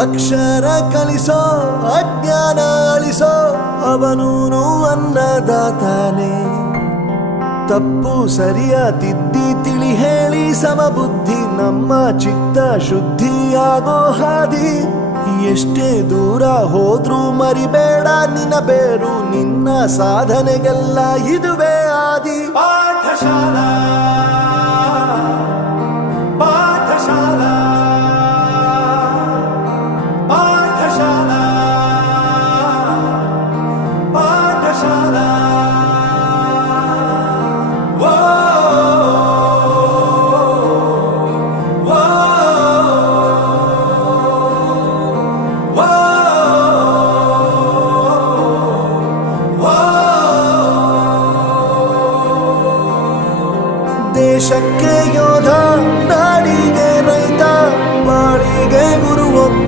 ಅಕ್ಷರ ಕಲಿಸೋ ಅಜ್ಞಾನ ಅಳಿಸೋ ಅವನೂನು ಅನ್ನದಾತಾನೆ. ತಪ್ಪು ಸರಿಯ ತಿದ್ದಿ ತಿಳಿ ಹೇಳಿ ಸಮಬುದ್ಧಿ ನಮ್ಮ ಚಿತ್ತ ಶುದ್ಧಿಯಾಗೋ ಹಾದಿ. ಎಷ್ಟೇ ದೂರ ಹೋದ್ರೂ ಮರಿಬೇಡ ನಿನ್ನ ಬೇರು, ನಿನ್ನ ಸಾಧನೆಗೆಲ್ಲ ಇದುವೇ ಆದಿ. ಪಾಠಶಾಲಾ